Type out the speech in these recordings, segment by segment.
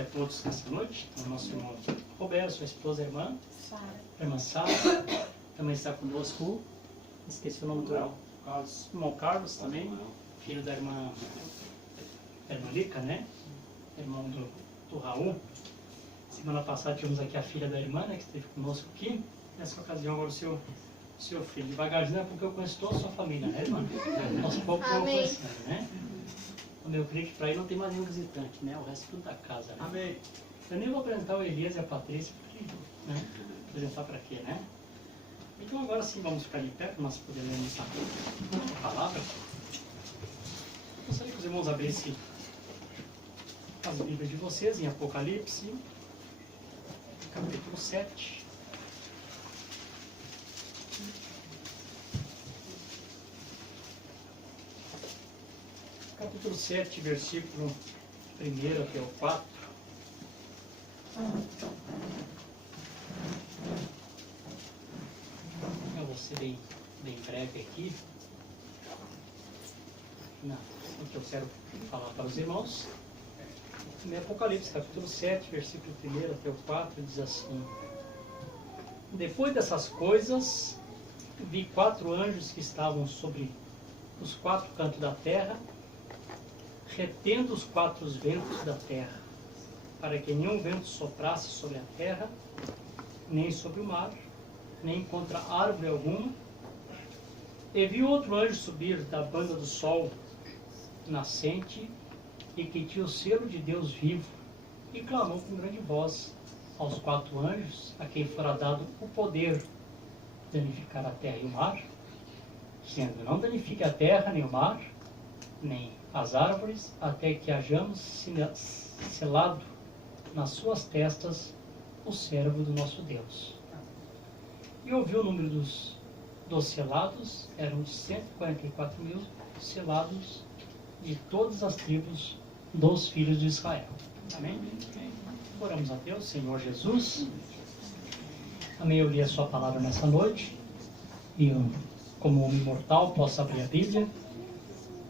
a todos nessa noite. Então, nosso irmão Roberto, sua esposa, a irmã Sara, também está conosco. Esqueci o nome do irmão Carlos também, filho da irmã Lica, né? Irmão do Raul. Semana passada tivemos aqui a filha da irmã, né, que esteve conosco aqui. Nessa ocasião, agora o seu filho. Devagarzinho, é porque eu conheço toda a sua família, né, irmã? Aos poucos eu vou conhecendo, né? Eu creio que para aí não tem mais nenhum visitante, né? O resto tudo da casa, né? Amém. Eu nem vou apresentar o Elias e a Patrícia, porque, né? Apresentar para quê, né? Então agora sim vamos ficar de pé, para nós podermos ler essa palavra. Gostaria que os irmãos abrissem as Bíblias de vocês em Apocalipse, capítulo 7. Capítulo 7, versículo 1 até o 4. Eu vou ser bem breve aqui. O que eu quero falar para os irmãos. Em Apocalipse, capítulo 7, versículo 1 até o 4, diz assim: Depois dessas coisas, vi 4 anjos que estavam sobre os 4 cantos da terra, retendo os 4 ventos da terra, para que nenhum vento soprasse sobre a terra, nem sobre o mar, nem contra árvore alguma. E vi outro anjo subir da banda do sol nascente, e que tinha o selo de Deus vivo, e clamou com grande voz aos 4 anjos, a quem fora dado o poder de danificar a terra e o mar, dizendo: não danifique a terra, nem o mar, nem as árvores, até que hajamos selado nas suas testas o servo do nosso Deus. E ouviu o número dos selados, eram 144 mil selados de todas as tribos dos filhos de Israel. Amém? Oramos a Deus. Senhor Jesus, amém. Eu li a sua palavra nessa noite, e eu, como homem mortal, posso abrir a Bíblia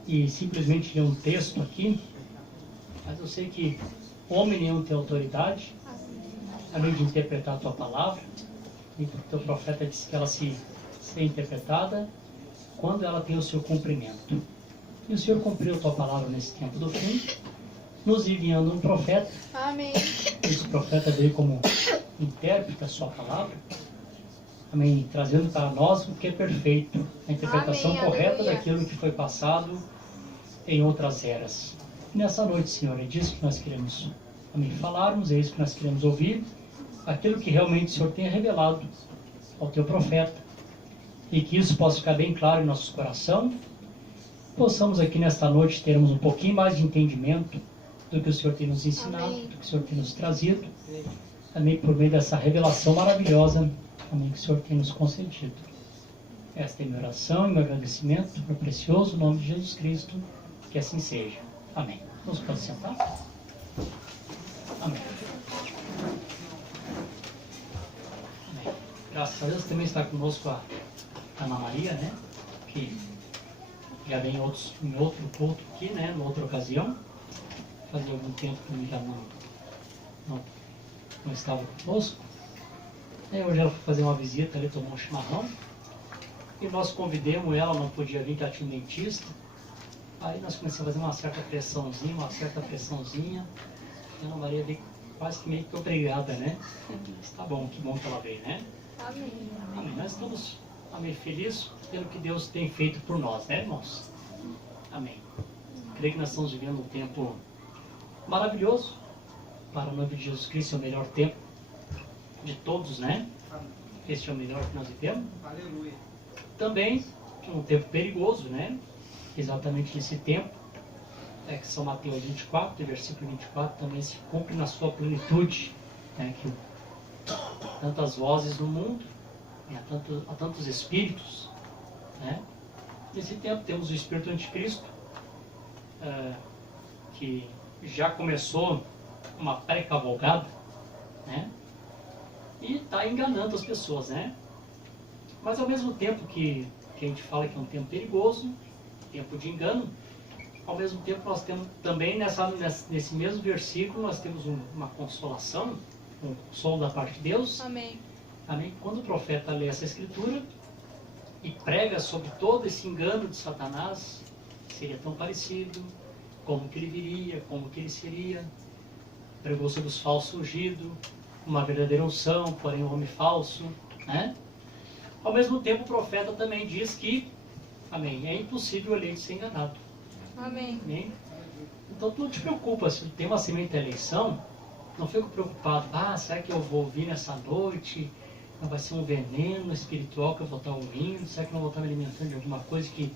e simplesmente ler um texto aqui, mas eu sei que homem nenhum tem autoridade, além de interpretar a tua palavra, e o teu profeta disse que ela se interpretada quando ela tem o seu cumprimento. E o Senhor cumpriu a tua palavra nesse tempo do fim, nos enviando um profeta. Amém. Esse profeta veio como intérprete da sua palavra, amém, trazendo para nós o que é perfeito, a interpretação Amém, correta aleluia. daquilo que foi passado em outras eras. E nessa noite, Senhor, é disso que nós queremos, amém, falarmos, é isso que nós queremos ouvir, aquilo que realmente o Senhor tem revelado ao teu profeta, e que isso possa ficar bem claro em nossos corações, possamos aqui nesta noite termos um pouquinho mais de entendimento do que o Senhor tem nos ensinado, Amém. do que o Senhor tem nos trazido, amém, por meio dessa revelação maravilhosa, amém, que o Senhor tem nos concedido. Esta é minha oração e meu agradecimento no precioso nome de Jesus Cristo, que assim seja. Amém. Vamos para sentar? Amém. Amém. Graças a Deus também está conosco a Ana Maria, né, que já vem em outro culto aqui, né, em outra ocasião. Fazia algum tempo que ele já não estava conosco. Aí hoje ela foi fazer uma visita ali, tomou um chimarrão. E nós convidamos ela, não podia vir, que ela tinha um dentista. Aí nós começamos a fazer uma certa pressãozinha. E a Ana Maria veio quase que meio que obrigada, né? Mas tá bom, que bom que ela veio, né? Amém. Amém. Nós estamos, amém, felizes pelo que Deus tem feito por nós, né, irmãos? Amém. Creio que nós estamos vivendo um tempo maravilhoso. Para o nome de Jesus Cristo é o melhor tempo de todos, né? Este é o melhor que nós vivemos. Aleluia. Também um tempo perigoso, né? Exatamente nesse tempo, que São Mateus 24, versículo 24, também se cumpre na sua plenitude, né? Que tantas vozes no mundo, né? Há tantos espíritos, né? Nesse tempo temos o espírito anticristo, que já começou uma pré-cavalgada, né? E está enganando as pessoas, né? Mas ao mesmo tempo que a gente fala que é um tempo perigoso, tempo de engano, ao mesmo tempo nós temos também nesse mesmo versículo nós temos uma consolação, um consolo da parte de Deus. Amém. Amém? Quando o profeta lê essa escritura e prega sobre todo esse engano de Satanás, seria tão parecido, como que ele viria, como que ele seria, pregou sobre os falsos ungidos, uma verdadeira unção, porém um homem falso, né? Ao mesmo tempo o profeta também diz que, amém, é impossível o eleito ser enganado. Amém. Amém? Então tu não te preocupa, se tem uma semente da eleição, não fico preocupado, será que eu vou ouvir nessa noite? Não vai ser um veneno espiritual que eu vou estar ouvindo? Será que eu não vou estar me alimentando de alguma coisa que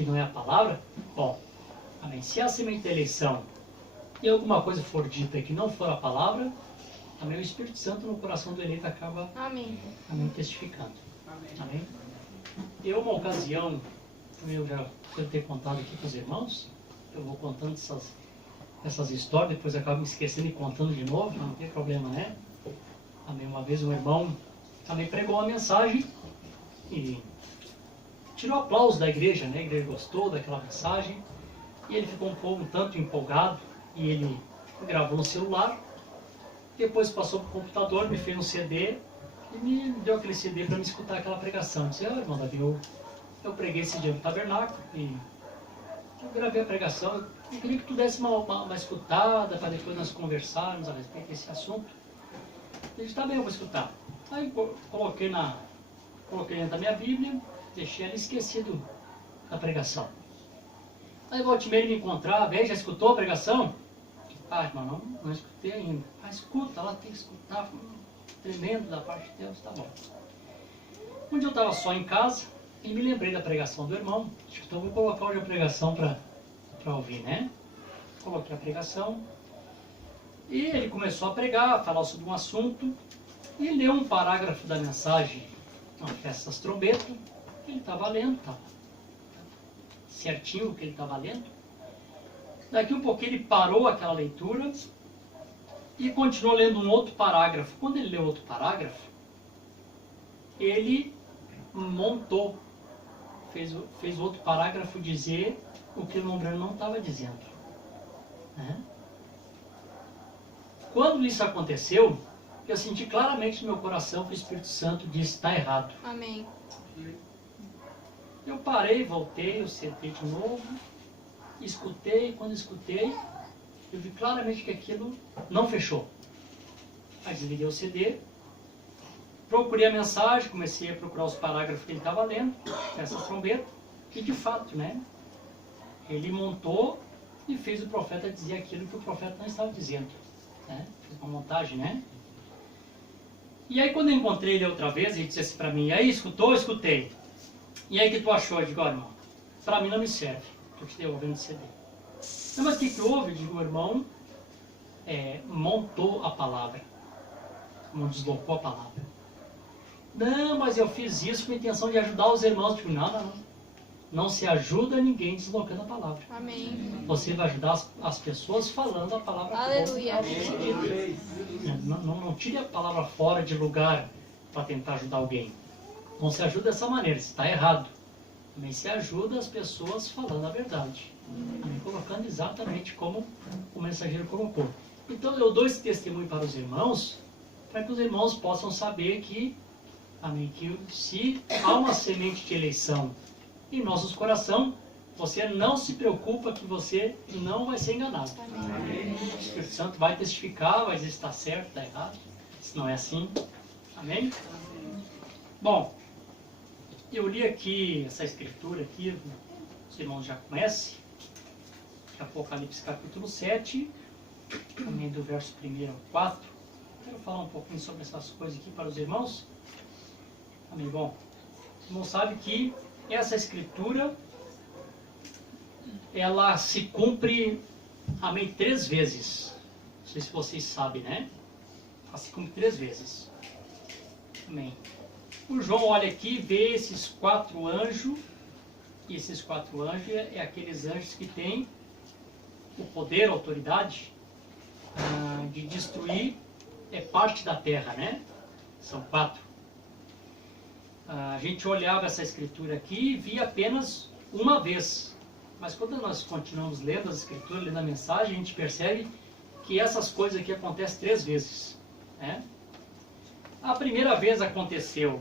não é a palavra? Bom, amém. Se a semente da eleição e alguma coisa for dita que não for a palavra, também o Espírito Santo no coração do eleito acaba Amém. testificando. Amém? Eu, uma ocasião, eu já devo ter contado aqui para os irmãos, eu vou contando essas histórias, depois eu acabo me esquecendo e contando de novo, não tem problema, né? Amém. Uma vez um irmão também pregou uma mensagem e tirou aplauso da igreja, né? A igreja gostou daquela mensagem e ele ficou um tanto empolgado e ele gravou no celular, depois passou para o computador, me fez um CD e me deu aquele CD para me escutar aquela pregação. Eu disse, irmão Davi, eu preguei esse dia no tabernáculo e eu gravei a pregação, eu queria que tu desse uma escutada para depois nós conversarmos a respeito desse assunto. Ele disse, tá bem, eu vou escutar. Aí coloquei dentro da minha Bíblia, deixei ela esquecido da pregação. Aí voltei ele me encontrar, já escutou a pregação? Irmão, não escutei ainda. Escuta, lá tem que escutar, tremendo da parte de Deus, tá bom. Um dia eu estava só em casa e me lembrei da pregação do irmão. Então vou colocar hoje a pregação para ouvir, né? Coloquei a pregação e ele começou a pregar, a falar sobre um assunto e leu um parágrafo da mensagem, uma festa das trombetas. Ele estava lendo, tá certinho o que ele estava lendo. Daqui um pouquinho ele parou aquela leitura e continuou lendo um outro parágrafo. Quando ele leu outro parágrafo, ele montou, fez outro parágrafo dizer o que o Lombrano não estava dizendo. Né? Quando isso aconteceu, eu senti claramente no meu coração que o Espírito Santo disse, está errado. Amém. Eu parei, voltei, eu sentei de novo, escutei, quando escutei, eu vi claramente que aquilo não fechou. Aí desliguei o CD, procurei a mensagem, comecei a procurar os parágrafos que ele estava lendo, essa trombeta, e de fato, né, ele montou e fez o profeta dizer aquilo que o profeta não estava dizendo. Né? Fez uma montagem, né? E aí quando eu encontrei ele outra vez, ele disse assim para mim, e aí, escutou? Escutei. E aí, o que tu achou? Eu digo, irmão, para mim não me serve, estou te devolvendo o CD. Não, mas o que houve? Eu digo, o irmão montou a palavra, não deslocou a palavra. Não, mas eu fiz isso com a intenção de ajudar os irmãos. Eu digo, não. Não se ajuda ninguém deslocando a palavra. Amém. Você vai ajudar as pessoas falando a palavra. Aleluia. Não tire a palavra fora de lugar para tentar ajudar alguém. Não se ajuda dessa maneira, está errado. Também se ajuda as pessoas falando a verdade. Colocando exatamente como o mensageiro colocou. Então eu dou esse testemunho para os irmãos, para que os irmãos possam saber que, amém, que se há uma semente de eleição em nossos corações, você não se preocupa que você não vai ser enganado. Amém. O Espírito Santo vai testificar, vai dizer se está certo, está errado. Se não é assim. Amém? Bom, eu li aqui essa escritura aqui, os irmãos já conhecem, que é Apocalipse capítulo 7, também do verso 1 ao 4. Quero falar um pouquinho sobre essas coisas aqui para os irmãos. Amém? Bom, os irmãos sabem que essa escritura, ela se cumpre, amém, 3 vezes. Não sei se vocês sabem, né? Ela se cumpre 3 vezes. Amém. O João olha aqui e vê esses 4 anjos, e esses 4 anjos é aqueles anjos que têm o poder, a autoridade de destruir parte da terra, né? São 4. A gente olhava essa escritura aqui e via apenas uma vez Mas quando nós continuamos lendo as escrituras, lendo a mensagem, a gente percebe que essas coisas aqui acontecem 3 vezes. Né? A primeira vez aconteceu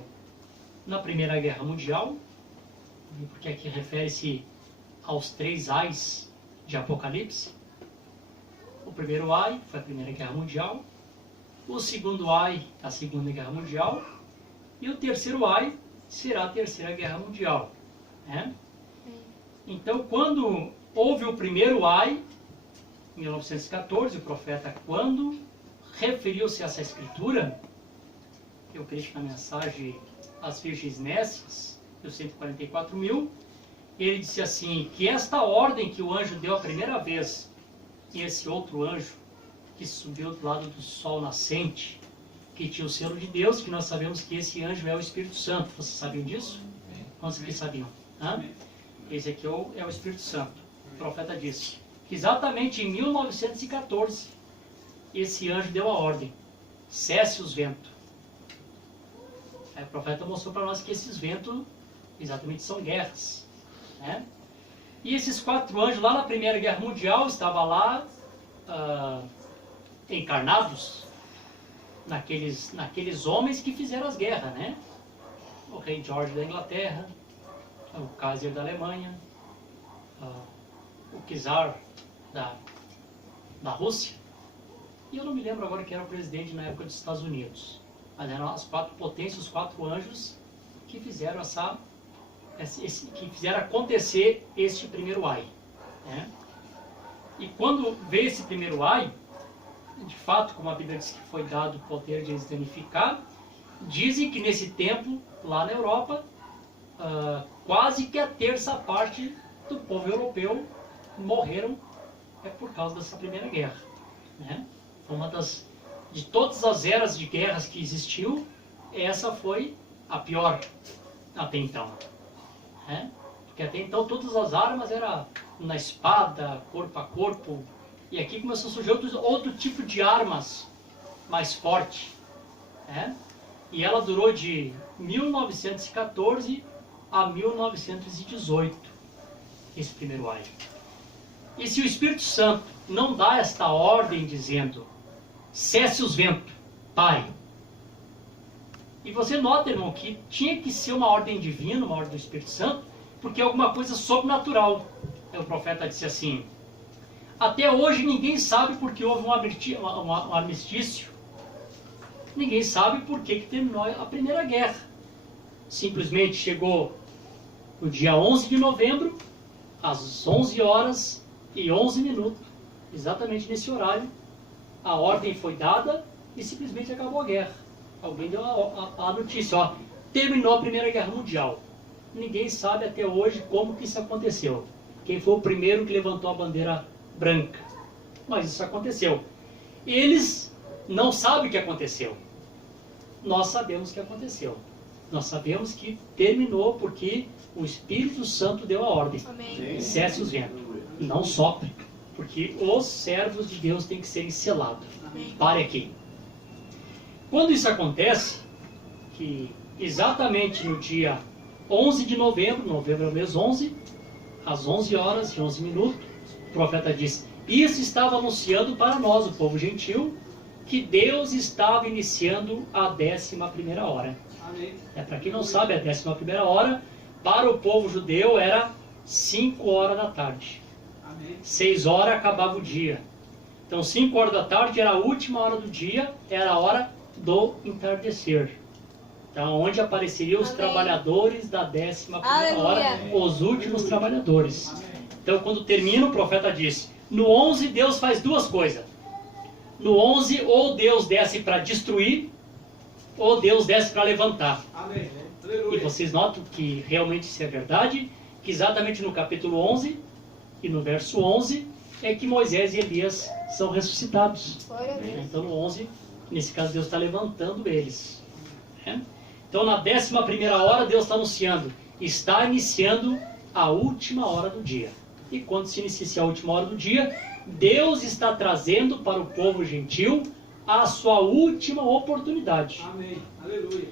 na Primeira Guerra Mundial, porque aqui refere-se aos 3 ais de Apocalipse. O primeiro ai foi a Primeira Guerra Mundial, o segundo ai, a Segunda Guerra Mundial, e o terceiro ai será a Terceira Guerra Mundial. Né? Então, quando houve o primeiro ai, em 1914, o profeta, quando referiu-se a essa escritura, eu creio que na mensagem às Virgens Nécias, dos 144.000, ele disse assim, que esta ordem que o anjo deu a primeira vez, e esse outro anjo que subiu do lado do sol nascente, que tinha o selo de Deus, que nós sabemos que esse anjo é o Espírito Santo. Vocês sabiam disso? Quantos aqui sabiam? Hã? Esse aqui é o Espírito Santo. O profeta disse que exatamente em 1914, esse anjo deu a ordem, cesse os ventos. Aí o profeta mostrou para nós que esses ventos exatamente são guerras. Né? E esses 4 anjos lá na Primeira Guerra Mundial estavam lá encarnados naqueles homens que fizeram as guerras, né? O rei George da Inglaterra, o Kaiser da Alemanha, o Czar da Rússia, e eu não me lembro agora quem era o presidente na época dos Estados Unidos, mas eram as 4 potências, os 4 anjos que fizeram que fizeram acontecer este primeiro ai. Né? E quando veio esse primeiro ai, de fato, como a Bíblia diz que foi dado o poder de eles danificar, dizem que nesse tempo, lá na Europa, quase que a terça parte do povo europeu morreram por causa dessa primeira guerra. Né? Foi uma de todas as eras de guerras que existiu, essa foi a pior até então. Né? Porque até então todas as armas eram na espada, corpo a corpo, e aqui começou a surgir outro tipo de armas mais forte. Né? E ela durou de 1914 a 1918, esse primeiro ai. E se o Espírito Santo não dá esta ordem dizendo, cesse os ventos, pare. E você nota, irmão, que tinha que ser uma ordem divina, uma ordem do Espírito Santo, porque é alguma coisa sobrenatural. O profeta disse assim, até hoje ninguém sabe porque houve um armistício. Ninguém sabe por que terminou a Primeira Guerra. Simplesmente chegou no dia 11 de novembro, às 11 horas e 11 minutos, exatamente nesse horário, a ordem foi dada e simplesmente acabou a guerra. Alguém deu a notícia, ó, terminou a Primeira Guerra Mundial. Ninguém sabe até hoje como que isso aconteceu. Quem foi o primeiro que levantou a bandeira branca. Mas isso aconteceu. Eles não sabem o que aconteceu. Nós sabemos o que aconteceu. Nós sabemos que terminou porque o Espírito Santo deu a ordem. Amém. Cesse os ventos. Não sopre. Porque os servos de Deus têm que ser selados. Amém. Pare aqui. Quando isso acontece, que exatamente no dia 11 de novembro, novembro é o mês 11, às 11 horas e 11 minutos, o profeta diz, isso estava anunciando para nós, o povo gentil, que Deus estava iniciando a 11ª hora. Amém. Para quem não sabe, a 11ª hora, para o povo judeu, era 5 horas da tarde. Amém. 6 horas acabava o dia. Então 5 horas da tarde era a última hora do dia, era a hora do entardecer. Então, onde apareceriam os trabalhadores da 11ª hora, os últimos trabalhadores. Então, quando termina, o profeta diz, no 11 Deus faz 2 coisas. No 11, ou Deus desce para destruir, ou Deus desce para levantar. Amém. E vocês notam que realmente isso é verdade, que exatamente no capítulo 11 e no verso 11 é que Moisés e Elias são ressuscitados. Então, no 11, nesse caso, Deus está levantando eles. Então, na 11ª hora, Deus está anunciando, está iniciando a última hora do dia. E quando se inicia a última hora do dia, Deus está trazendo para o povo gentil a sua última oportunidade. Amém. Aleluia.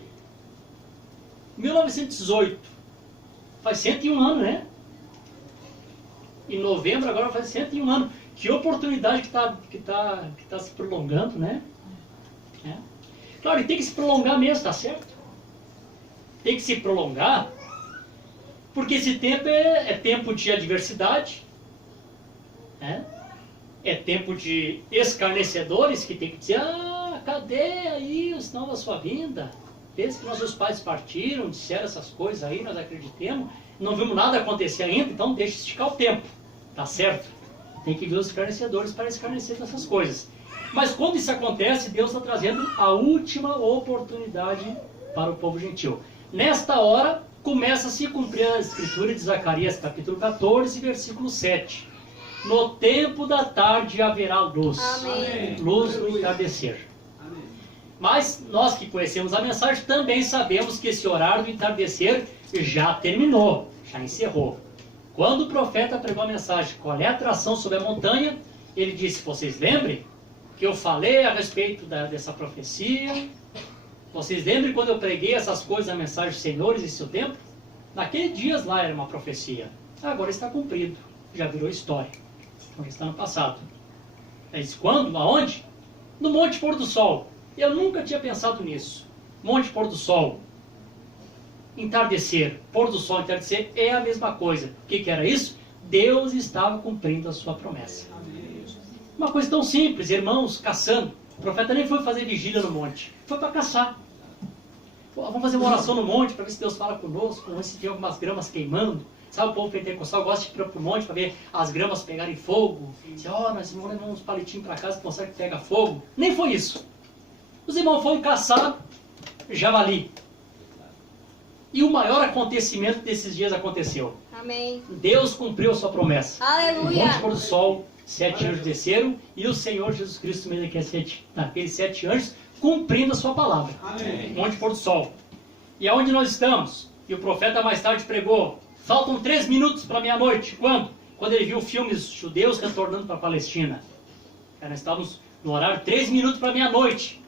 1918. Faz 101 anos, né? Em novembro agora faz 101 anos. Que oportunidade que tá se prolongando, né? É. Claro, e tem que se prolongar mesmo, tá certo? Tem que se prolongar, porque esse tempo é tempo de adversidade, né? É tempo de escarnecedores que tem que dizer, cadê aí o sinal da sua vinda? Pensa que nossos pais partiram, disseram essas coisas aí, nós acreditamos, não vimos nada acontecer ainda, então deixa esticar o tempo, tá certo? Tem que ver os escarnecedores para escarnecer dessas coisas. Mas quando isso acontece, Deus está trazendo a última oportunidade para o povo gentil. Nesta hora, começa a se cumprir a escritura de Zacarias, capítulo 14, versículo 7. No tempo da tarde haverá luz. Amém. Luz no entardecer. Amém. Mas nós que conhecemos a mensagem também sabemos que esse horário do entardecer já terminou, já encerrou. Quando o profeta pregou a mensagem, qual é a atração sobre a montanha, ele disse, vocês lembrem que eu falei a respeito dessa profecia? Vocês lembram quando eu preguei essas coisas na mensagem dos senhores em seu tempo? Naqueles dias lá era uma profecia. Agora está cumprido, já virou história. Já está no passado. Ele disse, quando? Aonde? No Monte Pôr do Sol. Eu nunca tinha pensado nisso. Monte Pôr do Sol. Entardecer. Pôr do Sol, entardecer é a mesma coisa. O que era isso? Deus estava cumprindo a sua promessa. Uma coisa tão simples, irmãos caçando. O profeta nem foi fazer vigília no monte. Foi para caçar. Vamos fazer uma oração no monte para ver se Deus fala conosco. Vamos ver se tem algumas gramas queimando. Sabe, o povo pentecostal gosta de ir para o monte para ver as gramas pegarem fogo. Diz, nós vamos levar uns palitinhos para casa para mostrar que pega fogo. Nem foi isso. Os irmãos foram caçar javali. E o maior acontecimento desses dias aconteceu. Amém. Deus cumpriu a sua promessa. Aleluia. O Monte Pôr do Sol, 7 anjos desceram e o Senhor Jesus Cristo, mesmo aqueles 7 anjos, cumprindo a sua palavra. Amém. Monte Pôr do Sol. E aonde nós estamos? E o profeta mais tarde pregou, faltam 3 minutos para meia-noite. Quando? Quando ele viu filmes judeus retornando para a Palestina. Nós estávamos no horário 3 minutos para meia-noite.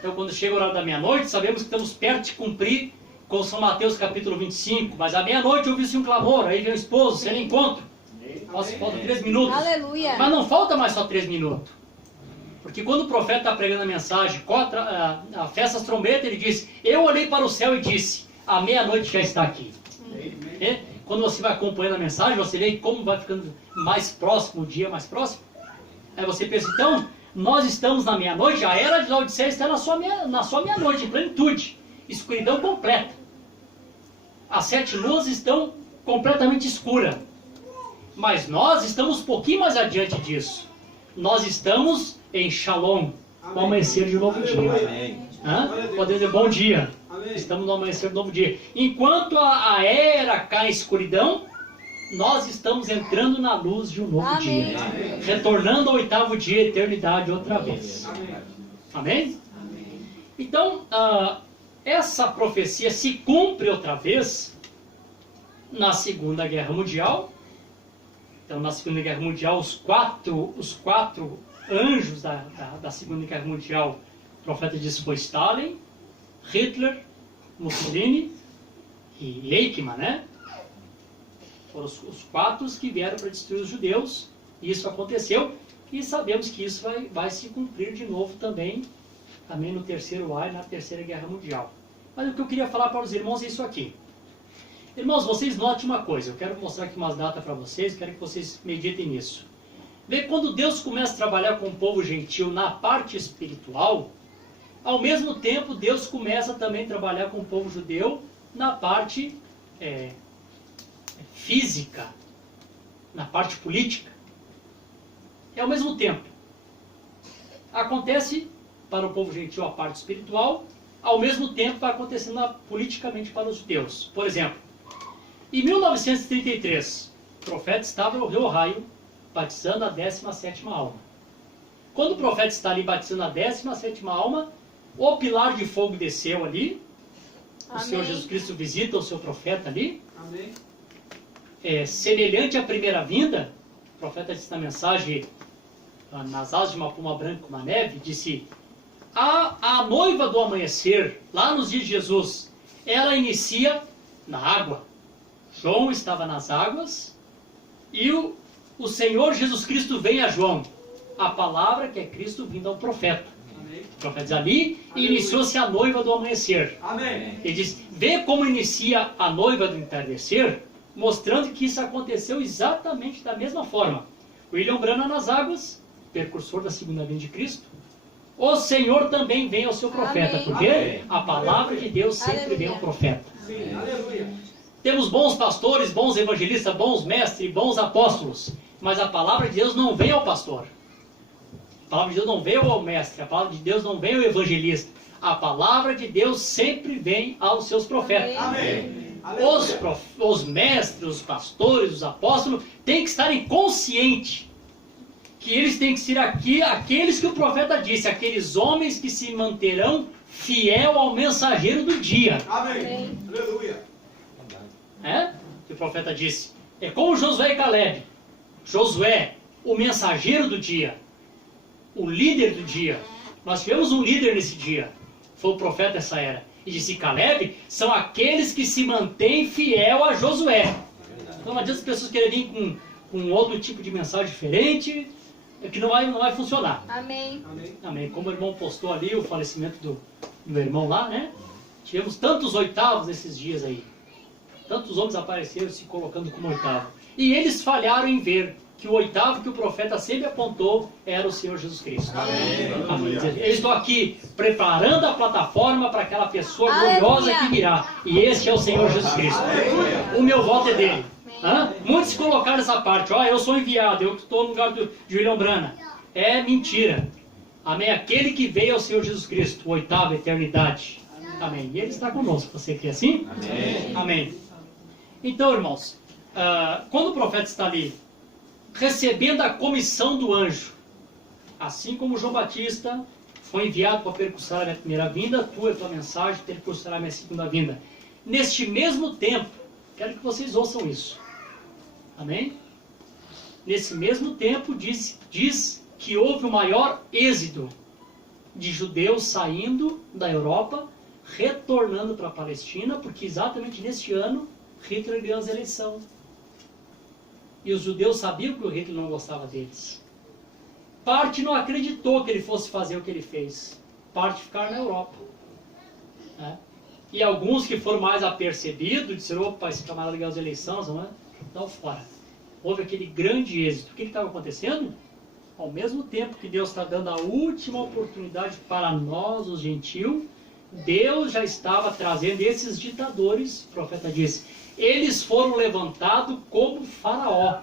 Então quando chega o horário da meia-noite, sabemos que estamos perto de cumprir com São Mateus capítulo 25. Mas à meia-noite ouviu-se um clamor, aí vem o esposo, sem encontro. Faltam 3 minutos. Aleluia. Mas não falta mais só 3 minutos. Porque quando o profeta está pregando a mensagem, a festa das trombetas, ele diz, eu olhei para o céu e disse, a meia-noite já está aqui. Quando você vai acompanhando a mensagem, você vê como vai ficando mais próximo, o dia mais próximo. Aí você pensa, então, nós estamos na meia-noite, a era de Laodiceia está na sua meia-noite, em plenitude. Escuridão completa. As 7 luzes estão completamente escuras. Mas nós estamos um pouquinho mais adiante disso. Nós estamos em Shalom, o amanhecer de um novo dia. Podemos dizer bom dia. Amém. Estamos no amanhecer do novo dia. Enquanto a era cai em escuridão, nós estamos entrando na luz de um novo dia. Amém. Retornando ao 8º dia, eternidade outra vez. Amém? Amém? Então, essa profecia se cumpre outra vez na Segunda Guerra Mundial. Então, na Segunda Guerra Mundial, os quatro anjos da Segunda Guerra Mundial, o profeta disse, foi Stalin, Hitler, Mussolini e Eichmann, né? Foram os 4 que vieram para destruir os judeus. Isso aconteceu e sabemos que isso vai se cumprir de novo também no Terceiro Reich, na Terceira Guerra Mundial. Mas o que eu queria falar para os irmãos é isso aqui. Irmãos, vocês notem uma coisa. Eu quero mostrar aqui umas datas para vocês, quero que vocês meditem nisso. Vê, quando Deus começa a trabalhar com o povo gentil na parte espiritual, ao mesmo tempo Deus começa também a trabalhar com o povo judeu na parte física, na parte política. É ao mesmo tempo. Acontece para o povo gentil a parte espiritual, ao mesmo tempo vai acontecendo politicamente para os judeus. Por exemplo, em 1933, o profeta estava no Rio Ohio, batizando a 17ª alma. Quando o profeta está ali batizando a 17ª alma, o pilar de fogo desceu ali. Amém. O Senhor Jesus Cristo visita o seu profeta ali. Amém. Semelhante à primeira vinda, o profeta disse na mensagem, nas asas de uma puma branca como a neve, disse, a noiva do amanhecer, lá nos dias de Jesus, ela inicia na água. João estava nas águas E o Senhor Jesus Cristo vem a João. A palavra que é Cristo vindo ao profeta. O profeta diz ali, e iniciou-se a noiva do amanhecer. Amém. Ele diz, vê como inicia a noiva do entardecer, mostrando que isso aconteceu exatamente da mesma forma. William Branham nas águas, precursor da segunda vinda de Cristo. O Senhor também vem ao seu profeta, Amém. porque Amém. a palavra de Deus sempre Aleluia. vem ao profeta. Sim, aleluia. Temos bons pastores, bons evangelistas, bons mestres, bons apóstolos, mas a palavra de Deus não vem ao pastor. A palavra de Deus não veio ao mestre, a palavra de Deus não vem ao evangelista. A palavra de Deus sempre vem aos seus profetas. Amém. Os mestres, os pastores, os apóstolos têm que estarem conscientes que eles têm que ser aqueles que o profeta disse, aqueles homens que se manterão fiel ao mensageiro do dia. Amém. Aleluia. Que o profeta disse. É como Josué e Caleb. Josué, o mensageiro do dia, o líder do dia. Nós tivemos um líder nesse dia, foi o profeta dessa era. E disse Caleb, são aqueles que se mantêm fiel a Josué. Então não adianta as pessoas querem vir com outro tipo de mensagem diferente, que não vai funcionar. Amém. Amém. Amém. Como o irmão postou ali o falecimento do irmão lá, né? Tivemos tantos oitavos nesses dias aí. Tantos homens apareceram se colocando como oitavo. E eles falharam em ver que o oitavo que o profeta sempre apontou era o Senhor Jesus Cristo. Amém. Amém. Eu estou aqui preparando a plataforma para aquela pessoa Aleluia. gloriosa que virá. E este é o Senhor Jesus Cristo. O meu voto é dele. Muitos colocaram essa parte. Eu sou enviado, eu estou no lugar de William Branham. É mentira. Amém. Aquele que veio é o Senhor Jesus Cristo, o oitavo, eternidade. Amém. E ele está conosco. Você crê assim? Amém. Amém. Então, irmãos, quando o profeta está ali recebendo a comissão do anjo, assim como João Batista foi enviado para percussar a minha primeira vinda, tu é tua mensagem, percussará a minha segunda vinda. Neste mesmo tempo, quero que vocês ouçam isso. Amém? Nesse mesmo tempo, diz que houve o maior êxodo de judeus saindo da Europa, retornando para a Palestina, porque exatamente neste ano, Hitler ganhou as eleições. E os judeus sabiam que o Hitler não gostava deles. Parte não acreditou que ele fosse fazer o que ele fez. Parte ficaram na Europa. E alguns que foram mais apercebidos, disseram, opa, esse camarada ganhou as eleições, não é? Então fora. Houve aquele grande êxito. O que estava acontecendo? Ao mesmo tempo que Deus está dando a última oportunidade para nós, os gentios, Deus já estava trazendo esses ditadores, o profeta disse, eles foram levantados como Faraó,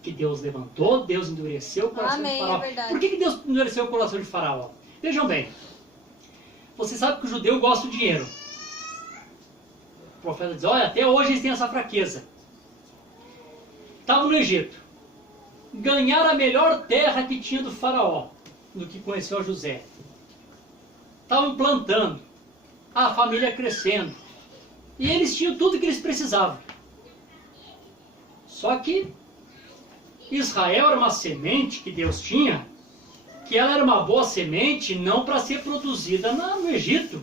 que Deus levantou, Deus endureceu o coração de Faraó. É verdade. Por que Deus endureceu o coração de Faraó? Vejam bem, você sabe que o judeu gosta do dinheiro. O profeta diz, olha, até hoje eles têm essa fraqueza. Estavam no Egito, ganharam a melhor terra que tinha do Faraó, do que conheceu José. Estavam plantando, a família crescendo. E eles tinham tudo que eles precisavam. Só que Israel era uma semente que Deus tinha, que ela era uma boa semente não para ser produzida no Egito.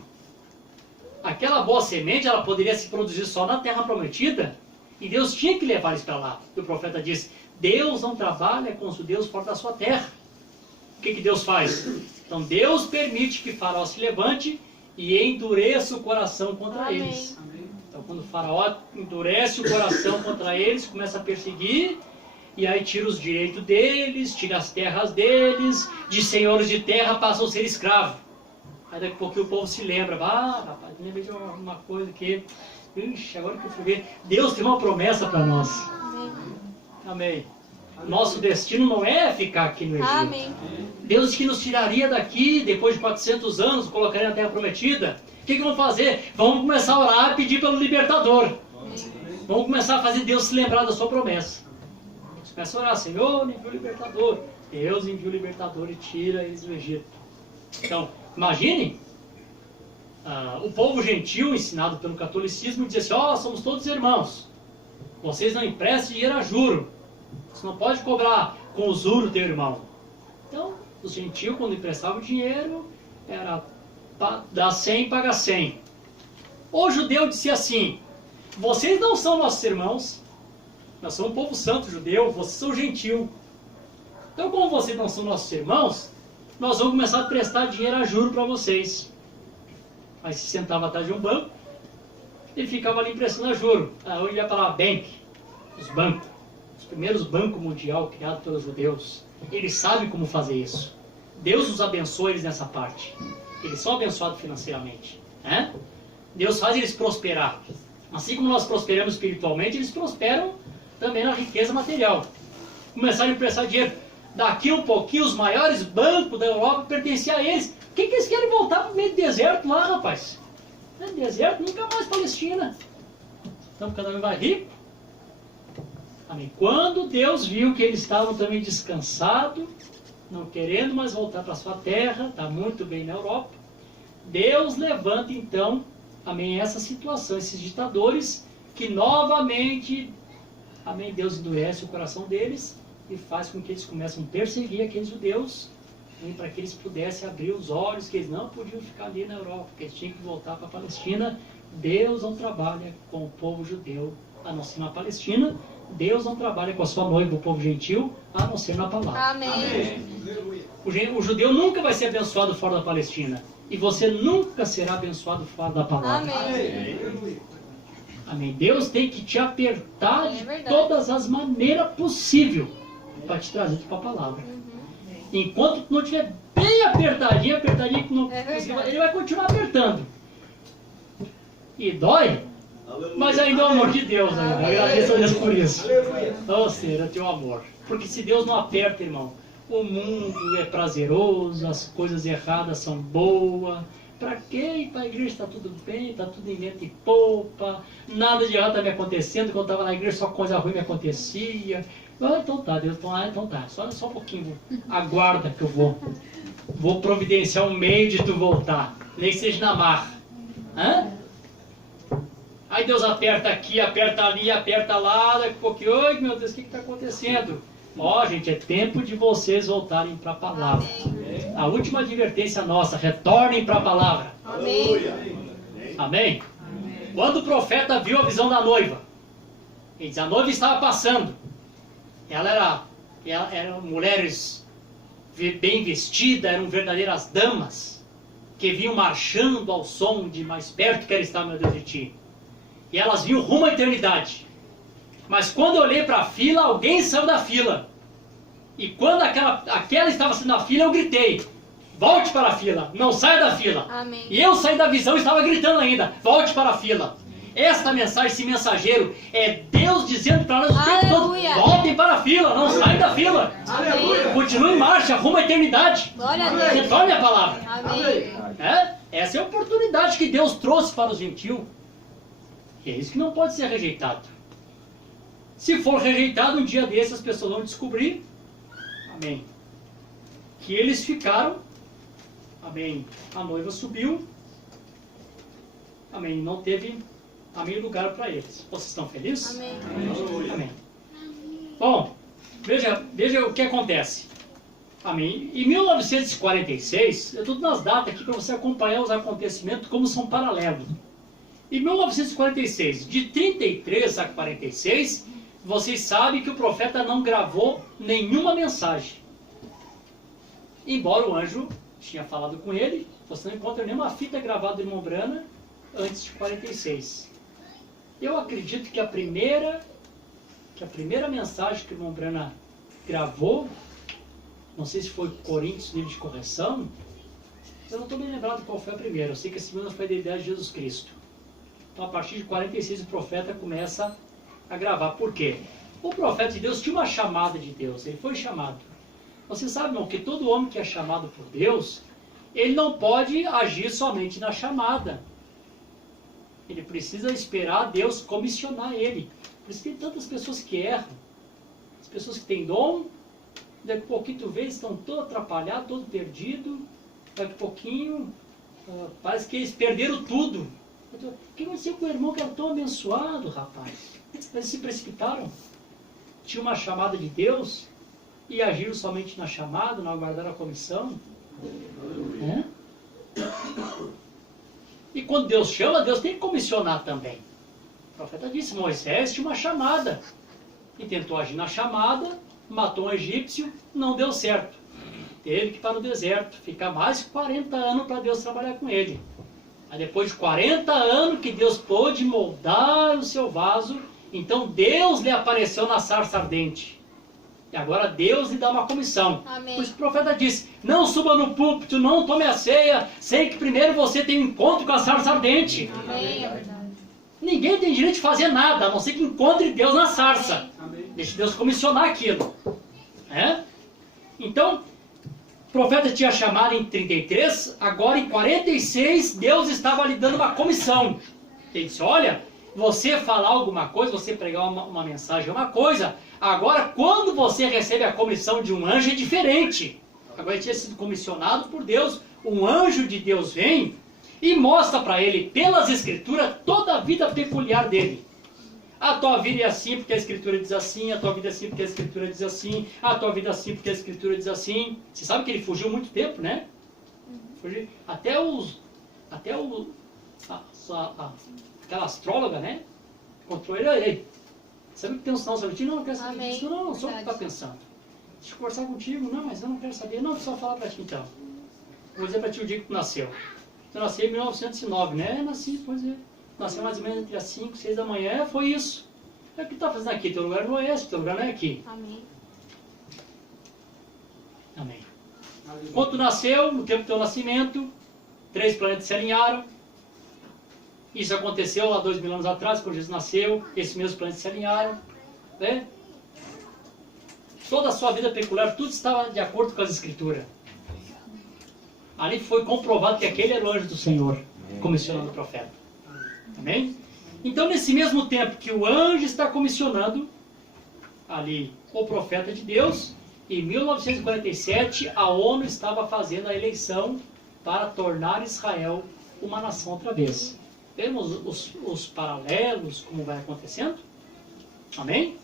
Aquela boa semente ela poderia se produzir só na terra prometida, e Deus tinha que levar isso para lá. E o profeta disse, Deus não trabalha com os judeus fora da sua terra. O que Deus faz? Então Deus permite que Faraó se levante e endureça o coração contra Amém. eles. Então quando o Faraó endurece o coração contra eles, começa a perseguir, e aí tira os direitos deles, tira as terras deles, de senhores de terra passam a ser escravos. Aí daqui a pouquinho o povo se lembra, rapaz, me lembrei de uma coisa que, agora que eu fui ver, Deus tem uma promessa para nós. Amém. Nosso destino não é ficar aqui no Egito. Amém. Deus que nos tiraria daqui, depois de 400 anos, colocaria na terra prometida. O que vamos fazer? Vamos começar a orar e pedir pelo libertador. Vamos começar a fazer Deus se lembrar da sua promessa. Você começa a orar, Senhor, envia o libertador. Deus envia o libertador e tira eles do Egito. Então, imaginem, o povo gentil, ensinado pelo catolicismo, dizia assim, somos todos irmãos. Vocês não emprestam dinheiro a juro. Você não pode cobrar com usuro teu irmão. Então, os gentios, quando emprestavam dinheiro, era dar 100, paga 100. O judeu dizia assim, vocês não são nossos irmãos, Nós somos um povo santo judeu, vocês são gentil. Então, como vocês não são nossos irmãos, nós vamos começar a prestar dinheiro a juro para vocês. Aí se sentava atrás de um banco, ele ficava ali emprestando a juro. Hoje ia para a bank, os bancos, os primeiros bancos mundial criados pelos judeus. Eles sabem como fazer isso. Deus os abençoa eles nessa parte. Eles são abençoados financeiramente. Né? Deus faz eles prosperar. Assim como nós prosperamos espiritualmente, eles prosperam também na riqueza material. Começaram a emprestar dinheiro. Daqui um pouquinho, os maiores bancos da Europa pertenciam a eles. O que eles querem voltar para o meio do deserto lá, rapaz? Deserto, nunca mais Palestina. Então cada um vai rico. Amém. Quando Deus viu que eles estavam também descansados, não querendo mais voltar para sua terra, está muito bem na Europa, Deus levanta então, amém, essa situação, esses ditadores, que novamente, amém, Deus endurece o coração deles e faz com que eles comecem a perseguir aqueles judeus, para que eles pudessem abrir os olhos, que eles não podiam ficar ali na Europa, que eles tinham que voltar para a Palestina. Deus não trabalha com o povo judeu, a não ser na Palestina. Deus não trabalha com a sua noiva, o povo gentil, a não ser na palavra. Amém. O judeu nunca vai ser abençoado fora da Palestina. E você nunca será abençoado fora da palavra. Amém. Amém. Deus tem que te apertar de todas as maneiras possíveis para te trazer para a palavra. Enquanto não estiver bem apertadinho, que não ele vai continuar apertando. E dói, mas ainda é o amor de Deus. Agradeço a Deus por isso. Ou seja, teu amor. Porque se Deus não aperta, irmão, o mundo é prazeroso, as coisas erradas são boas. Para quê? Para a igreja está tudo bem, está tudo em vento e poupa, nada de errado está me acontecendo. Quando eu estava na igreja, só coisa ruim me acontecia. Então tá, Deus, então tá. Só um pouquinho, aguarda que eu vou providenciar um meio de tu voltar. Nem que seja na marra. Aí Deus aperta aqui, aperta ali, aperta lá, daqui a pouquinho, oi meu Deus, o que está acontecendo? Gente, é tempo de vocês voltarem para a palavra. A última advertência nossa, retornem para a palavra. Amém? Quando o profeta viu a visão da noiva, ele diz, a noiva estava passando. Eram mulheres bem vestidas, eram verdadeiras damas, que vinham marchando ao som de mais perto quero estar, meu Deus, de ti. E elas vinham rumo à eternidade. Mas quando eu olhei para a fila, alguém saiu da fila. E quando aquela estava saindo da fila, eu gritei, volte para a fila, não saia da fila. Amém. E eu saí da visão e estava gritando ainda, volte para a fila. Esta mensagem, esse mensageiro, é Deus dizendo para nós o tempo todo, voltem para a fila, não saiam da fila. Aleluia. Continue em marcha, rumo à eternidade. Glória a Deus. Retorne a palavra. Amém. Essa é a oportunidade que Deus trouxe para os gentios. E é isso que não pode ser rejeitado. Se for rejeitado, um dia desses as pessoas vão descobrir, amém, que eles ficaram, amém, a noiva subiu, amém, não teve, amém, lugar para eles. Vocês estão felizes? Amém. Amém. Bom, veja o que acontece. Amém. Em 1946, eu estou nas datas aqui para você acompanhar os acontecimentos como são paralelos. Em 1946, de 33 a 46, vocês sabem que o profeta não gravou nenhuma mensagem. Embora o anjo tinha falado com ele, você não encontra nenhuma fita gravada do irmão Brana antes de 46. Eu acredito que a primeira mensagem que o irmão Brana gravou, não sei se foi Coríntios, livro de correção, eu não estou bem lembrado qual foi a primeira. Eu sei que a segunda foi a identidade de Jesus Cristo. Então, a partir de 46, o profeta começa a gravar. Por quê? O profeta de Deus tinha uma chamada de Deus. Ele foi chamado. Você sabe, irmão, que todo homem que é chamado por Deus, ele não pode agir somente na chamada. Ele precisa esperar Deus comissionar ele. Por isso que tem tantas pessoas que erram. As pessoas que têm dom, daqui a pouquinho tu vê, estão todo atrapalhados, todo perdido. Daqui a pouquinho, parece que eles perderam tudo. O que aconteceu com o irmão que era tão abençoado, rapaz? Eles se precipitaram. Tinha uma chamada de Deus e agiram somente na chamada, não aguardaram a comissão. E quando Deus chama, Deus tem que comissionar também. O profeta disse, Moisés tinha uma chamada. e tentou agir na chamada, matou um egípcio, não deu certo. Teve que ir para o deserto, ficar mais de 40 anos para Deus trabalhar com ele. Aí depois de 40 anos que Deus pôde moldar o seu vaso, então Deus lhe apareceu na sarça ardente. E agora Deus lhe dá uma comissão. Amém. Por isso o profeta disse, não suba no púlpito, não tome a ceia, sei que primeiro você tem um encontro com a sarça ardente. Amém, é verdade. Ninguém tem direito de fazer nada, a não ser que encontre Deus na sarça. Amém. Deixe Deus comissionar aquilo. É? Então, o profeta tinha chamado em 33, agora em 46, Deus estava lhe dando uma comissão. Ele disse, olha, você falar alguma coisa, você pregar uma mensagem é uma coisa, agora quando você recebe a comissão de um anjo é diferente. Agora ele tinha sido comissionado por Deus, um anjo de Deus vem e mostra para ele, pelas escrituras, toda a vida peculiar dele. A tua vida é assim porque a Escritura diz assim, a tua vida é assim porque a Escritura diz assim, a tua vida é assim porque a Escritura diz assim. Você sabe que ele fugiu muito tempo, né? Fugiu. Aquela astróloga, né? Encontrou ele, ei, sabe que tem um sinal sobre ti? Não, não quero saber Amém. disso. Não, só o que Verdade. está pensando. Deixa eu conversar contigo. Não, mas eu não quero saber. Não, só falar para ti então. Vou dizer para ti o dia que tu nasceu. Tu nasceu em 1909, né? Nasci, pois é. Nasceu mais ou menos entre as 5 e 6 da manhã, foi isso. É o que tu está fazendo aqui? Teu lugar não é esse, teu lugar não é aqui. Amém. Amém. Quando tu nasceu, no tempo do teu nascimento, 3 planetas se alinharam. Isso aconteceu lá 2000 anos atrás, quando Jesus nasceu, esses mesmos planetas se alinharam. Né? Toda a sua vida peculiar, tudo estava de acordo com as Escrituras. Ali foi comprovado que aquele era o anjo do Senhor, comissionando o profeta. Amém? Então, nesse mesmo tempo que o anjo está comissionando ali o profeta de Deus, em 1947 a ONU estava fazendo a eleição para tornar Israel uma nação outra vez. Vemos os paralelos, como vai acontecendo? Amém?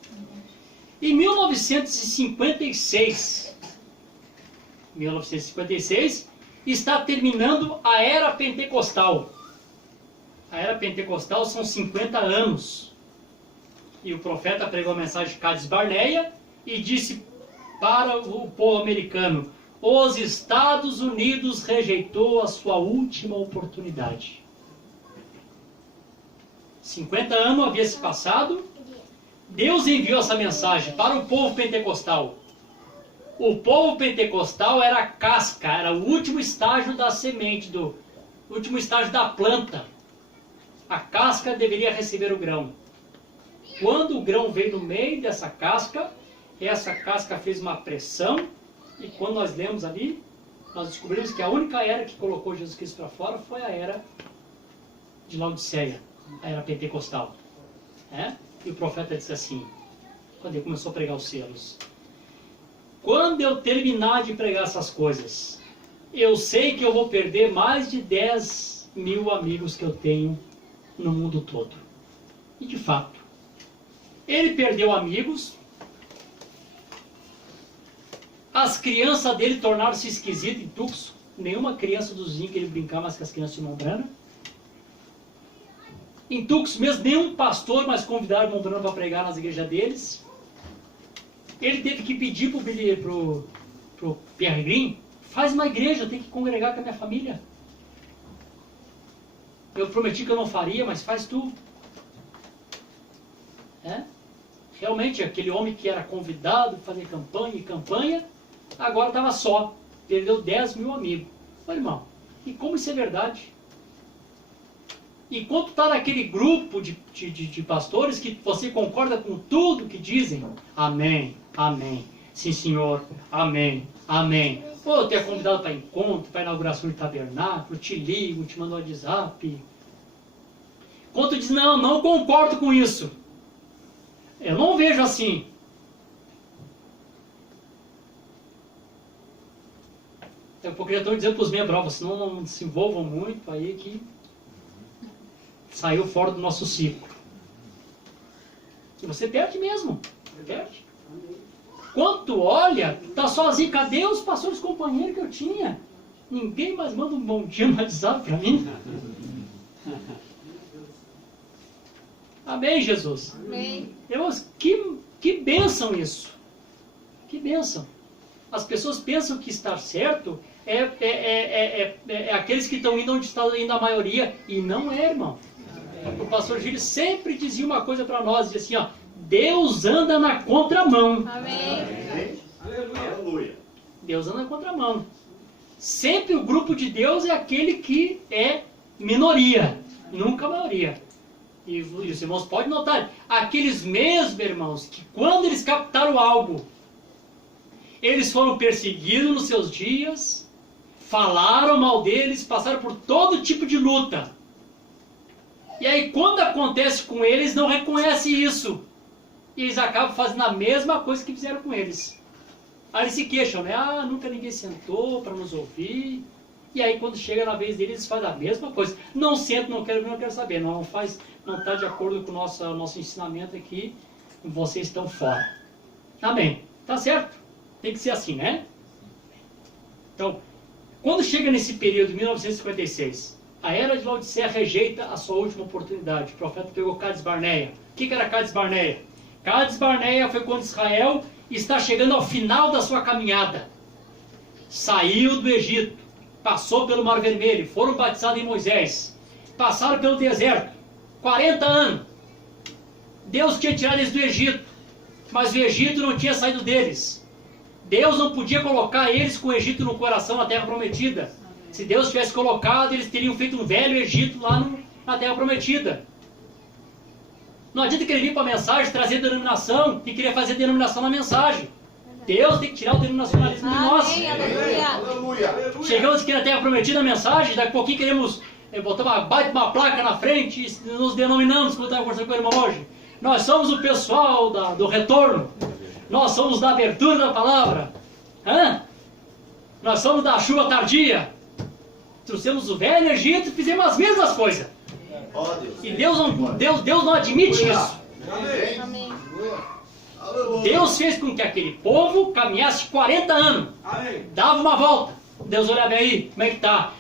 Em 1956, está terminando a era pentecostal. A era pentecostal são 50 anos. E o profeta pregou a mensagem de Cades Barneia e disse para o povo americano, os Estados Unidos rejeitou a sua última oportunidade. 50 anos havia se passado, Deus enviou essa mensagem para o povo pentecostal. O povo pentecostal era a casca, era o último estágio da semente, o último estágio da planta. A casca deveria receber o grão. Quando o grão veio no meio dessa casca, essa casca fez uma pressão, e quando nós lemos ali, nós descobrimos que a única era que colocou Jesus Cristo para fora foi a era de Laodiceia, a era pentecostal. E o profeta disse assim, quando ele começou a pregar os selos, quando eu terminar de pregar essas coisas, eu sei que eu vou perder mais de 10 mil amigos que eu tenho no mundo todo. E de fato, ele perdeu amigos, as crianças dele tornaram-se esquisitas em Tucson, nenhuma criança do Zinho que ele brincava mais que as crianças de Mombrana. Em Tucson mesmo, nenhum pastor mais convidaram Mombrana para pregar nas igrejas deles. Ele teve que pedir pro Pierre Green, faz uma igreja, eu tenho que congregar com a minha família. Eu prometi que eu não faria, mas faz tu. Realmente, aquele homem que era convidado a fazer campanha e campanha, agora estava só. Perdeu 10 mil amigos. Mas, irmão, e como isso é verdade? Enquanto está naquele grupo de pastores que você concorda com tudo que dizem, amém, amém, sim senhor, amém, amém. Ou te é convidado para encontro, para inauguração de tabernáculo, te ligo, te mando um WhatsApp. Quando diz, não, não concordo com isso. Eu não vejo assim. Porque eu estou dizendo para os membros, vocês não se envolvam muito aí que saiu fora do nosso ciclo. E você perde mesmo. Perde. Quando tu olha, tá sozinho. Cadê os pastores companheiros que eu tinha? Ninguém mais manda um bom dia no WhatsApp para mim. Amém, Jesus? Amém. Que Que bênção isso! Que bênção! As pessoas pensam que estar certo é aqueles que estão indo onde está indo a maioria, e não é, irmão. O pastor Gílio sempre dizia uma coisa para nós, dizia assim, ó, Deus anda na contramão. Amém. Aleluia. Deus anda na contramão. Sempre o grupo de Deus é aquele que é minoria, nunca a maioria. E os irmãos podem notar, aqueles mesmos irmãos, que quando eles captaram algo, eles foram perseguidos nos seus dias, falaram mal deles, passaram por todo tipo de luta. E aí quando acontece com eles, não reconhecem isso. E eles acabam fazendo a mesma coisa que fizeram com eles. Aí eles se queixam, né? Ah, nunca ninguém sentou para nos ouvir. E aí quando chega na vez deles, eles fazem a mesma coisa. Não sento, não quero saber. Não está de acordo com o nosso ensinamento aqui. Vocês estão fora. Amém. Tá certo? Tem que ser assim, né? Então, quando chega nesse período de 1956, a era de Laodiceia rejeita a sua última oportunidade. O profeta pegou Cades Barneia. O que era Cades Barneia? Cades Barneia foi quando Israel está chegando ao final da sua caminhada. Saiu do Egito, passou pelo Mar Vermelho, foram batizados em Moisés, passaram pelo deserto, 40 anos. Deus tinha tirado eles do Egito, mas o Egito não tinha saído deles. Deus não podia colocar eles com o Egito no coração na Terra Prometida. Se Deus tivesse colocado, eles teriam feito um velho Egito lá na Terra Prometida. Não adianta querer vir para a mensagem, trazer denominação e querer fazer denominação na mensagem. Deus tem que tirar o denominacionalismo de nós. Amém, aleluia. Chegamos aqui na Terra Prometida a mensagem, daqui a pouquinho queremos botar uma placa na frente e nos denominamos, como eu estava conversando com o irmão hoje. Nós somos o pessoal do retorno. Nós somos da abertura da palavra. Hã? Nós somos da chuva tardia. Trouxemos o velho Egito e fizemos as mesmas coisas. E Deus não admite isso. Amém. Deus fez com que aquele povo caminhasse 40 anos. Dava uma volta. Deus olhava aí, como é que tá?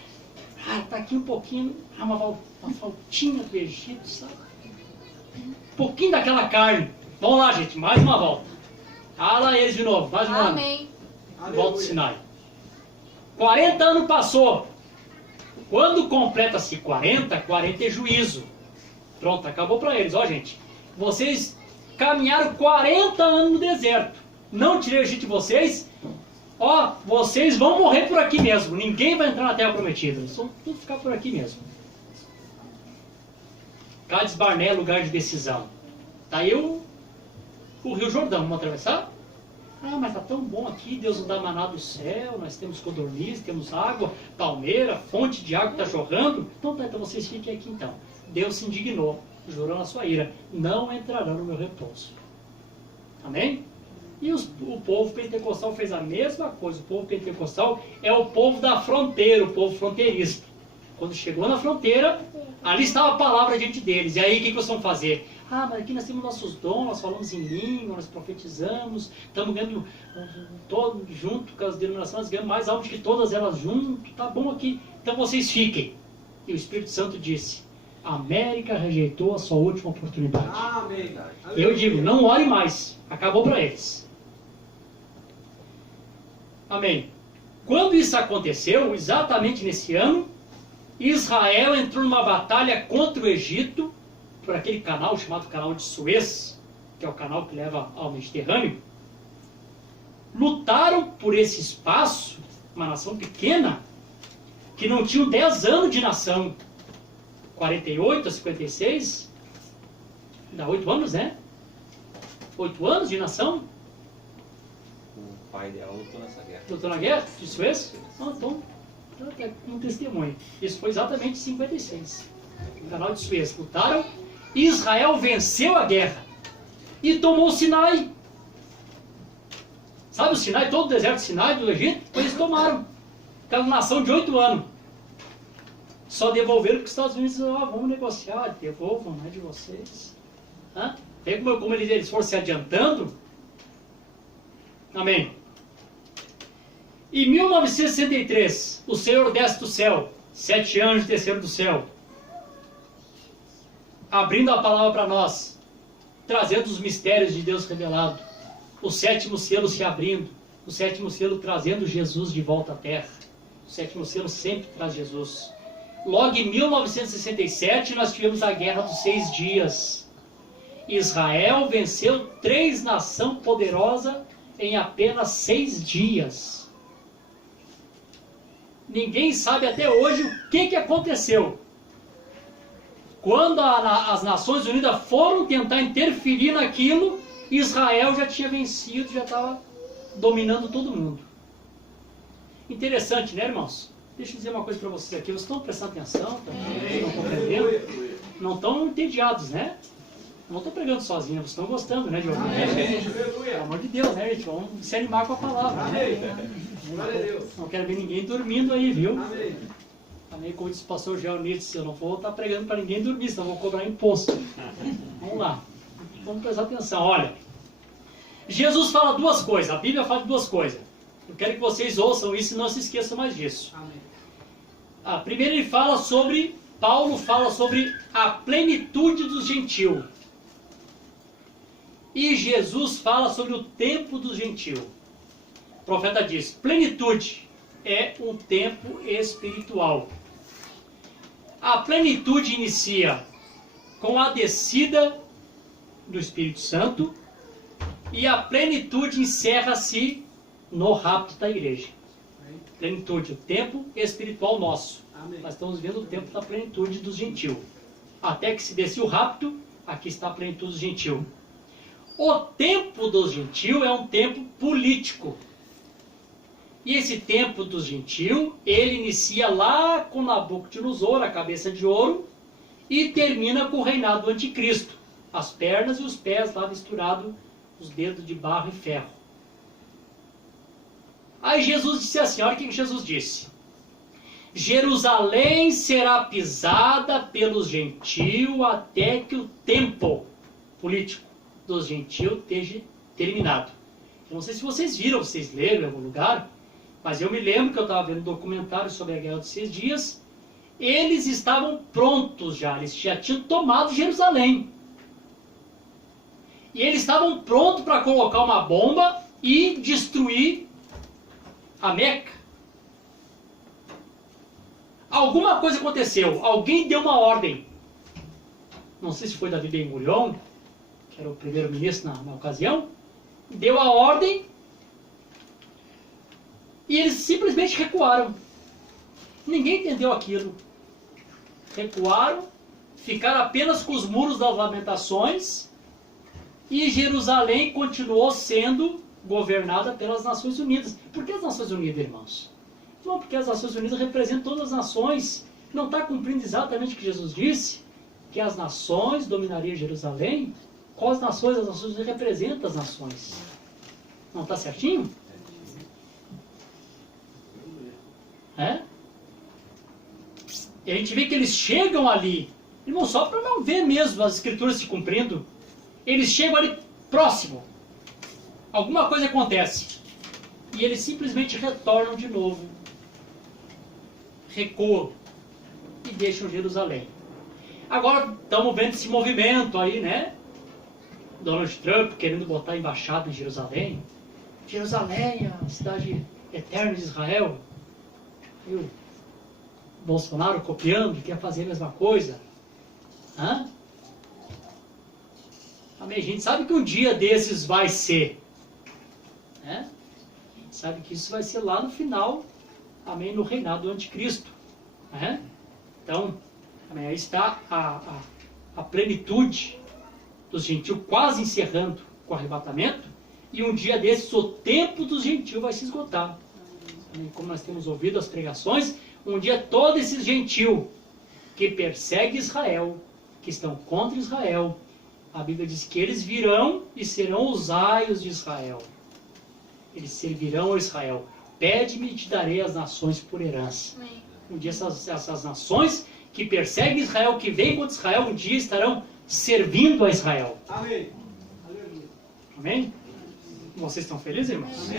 Ah, tá aqui um pouquinho, uma faltinha do Egito, sabe? Um pouquinho daquela carne. Vamos lá, gente, mais uma volta. Ah, lá eles de novo, mais um ano. Amém. Volta ao Sinai. 40 anos passou. Quando completa-se 40 é juízo. Pronto, acabou para eles. Ó, gente, vocês caminharam 40 anos no deserto. Não tirei o Egito de vocês. Ó, vocês vão morrer por aqui mesmo. Ninguém vai entrar na Terra Prometida. Eles vão tudo ficar por aqui mesmo. Cades Barneia, lugar de decisão. Tá aí o Rio Jordão. Vamos atravessar? Ah, mas tá tão bom aqui, Deus nos dá maná do céu, nós temos codorniz, temos água, palmeira, fonte de água que está jorrando. Então tá, então vocês fiquem aqui então. Deus se indignou, jurou na sua ira, não entrarão no meu repouso. Amém? E o povo pentecostal fez a mesma coisa. O povo pentecostal é o povo da fronteira, o povo fronteirista. Quando chegou na fronteira, ali estava a palavra diante deles. E aí o que vocês vão fazer? Ah, mas aqui nós temos nossos dons, nós falamos em língua, nós profetizamos, estamos ganhando todo junto com as denominações, nós ganhamos mais almas que todas elas junto, tá bom aqui, então vocês fiquem. E o Espírito Santo disse, a América rejeitou a sua última oportunidade. Amém. Eu digo, não ore mais, acabou para eles. Amém. Quando isso aconteceu, exatamente nesse ano, Israel entrou numa batalha contra o Egito, por aquele canal chamado Canal de Suez, que é o canal que leva ao Mediterrâneo. Lutaram por esse espaço, uma nação pequena, que não tinha 10 anos de nação. 48 a 56, dá 8 anos, né? 8 anos de nação. O pai dela lutou nessa guerra. Lutou na guerra de Suez? Então, um testemunho. Isso foi exatamente em 56. O canal de Suez. Lutaram. Israel venceu a guerra e tomou o Sinai. Sabe o Sinai, todo o deserto de Sinai do Egito? Eles tomaram. Aquela nação de 8 anos. Só devolveram porque os Estados Unidos disseram, vamos negociar, devolvam, não é de vocês. Vê como eles foram se adiantando? Amém. Em 1963, o Senhor desce do céu, 7 anjos desceram do céu, abrindo a palavra para nós. trazendo os mistérios de Deus revelado. O sétimo selo se abrindo. O sétimo selo trazendo Jesus de volta à terra. O sétimo selo sempre traz Jesus. Logo em 1967 nós tivemos a Guerra dos 6 Dias. Israel venceu 3 nações poderosas em apenas 6 dias. Ninguém sabe até hoje o que aconteceu. Quando as Nações Unidas foram tentar interferir naquilo, Israel já tinha vencido, já estava dominando todo mundo. Interessante, né, irmãos? Deixa eu dizer uma coisa para vocês aqui. Vocês estão prestando atenção? Estão compreendendo? Não estão entediados, né? Não estou pregando sozinho, vocês estão gostando, né, de ouvir? Pelo amor de Deus, né, gente? Vamos se animar com a palavra. Né? Não quero ver ninguém dormindo aí, viu? Amém. Como disse o pastor Geonitz, eu não vou estar pregando para ninguém dormir, senão eu vou cobrar imposto. Vamos lá. Vamos prestar atenção. Olha, Jesus fala 2 coisas, a Bíblia fala de 2 coisas. Eu quero que vocês ouçam isso e não se esqueçam mais disso. Primeiro Paulo fala sobre a plenitude dos gentios. E Jesus fala sobre o tempo dos gentios. O profeta diz, plenitude é um tempo espiritual. A plenitude inicia com a descida do Espírito Santo e a plenitude encerra-se no rapto da igreja. Plenitude, o tempo espiritual nosso. Amém. Nós estamos vendo o tempo da plenitude dos gentios. Até que se desce o rapto, aqui está a plenitude dos gentios. O tempo dos gentios é um tempo político. E esse tempo dos gentios, ele inicia lá com Nabucodonosor, a cabeça de ouro, e termina com o reinado do anticristo. As pernas e os pés lá misturados, os dedos de barro e ferro. Aí Jesus disse assim, olha o que Jesus disse. Jerusalém será pisada pelos gentios até que o tempo político dos gentios esteja terminado. Eu não sei se vocês viram, vocês leram em algum lugar, mas eu me lembro que eu estava vendo um documentário sobre a Guerra dos 6 Dias. Eles estavam prontos já, eles já tinham tomado Jerusalém. E eles estavam prontos para colocar uma bomba e destruir a Meca. Alguma coisa aconteceu, alguém deu uma ordem. Não sei se foi Davi Ben-Gurion, que era o primeiro-ministro na ocasião, deu a ordem e eles simplesmente recuaram. Ninguém entendeu aquilo. Recuaram, ficaram apenas com os muros das lamentações e Jerusalém continuou sendo governada pelas Nações Unidas. Por que as Nações Unidas, irmãos? Não, porque as Nações Unidas representam todas as nações. Não está cumprindo exatamente o que Jesus disse? Que as nações dominariam Jerusalém? Quais nações? As Nações Unidas representam as nações. Não está certinho? É? E a gente vê que eles chegam ali, irmão, só para não ver mesmo as escrituras se cumprindo. Eles chegam ali próximo. Alguma coisa acontece. E eles simplesmente retornam de novo. Recuam. E deixam Jerusalém. Agora estamos vendo esse movimento aí, né? Donald Trump querendo botar embaixada em Jerusalém. Jerusalém, a cidade eterna de Israel. E o Bolsonaro copiando, quer fazer a mesma coisa. Hã? Amém? A gente sabe que um dia desses vai ser. Né? A gente sabe que isso vai ser lá no final. Amém? No reinado do anticristo. Né? Então, amém? Aí está a plenitude dos gentios quase encerrando com o arrebatamento. E um dia desses o tempo dos gentios vai se esgotar. Amém? Como nós temos ouvido as pregações, um dia todos esses gentios que perseguem Israel, que estão contra Israel, a Bíblia diz que eles virão e serão os aios de Israel. Eles servirão a Israel. Pede-me e te darei as nações por herança. Amém. Um dia essas nações que perseguem Israel, que vêm contra Israel, um dia estarão servindo a Israel. Amém. Amém? Vocês estão felizes, irmãos?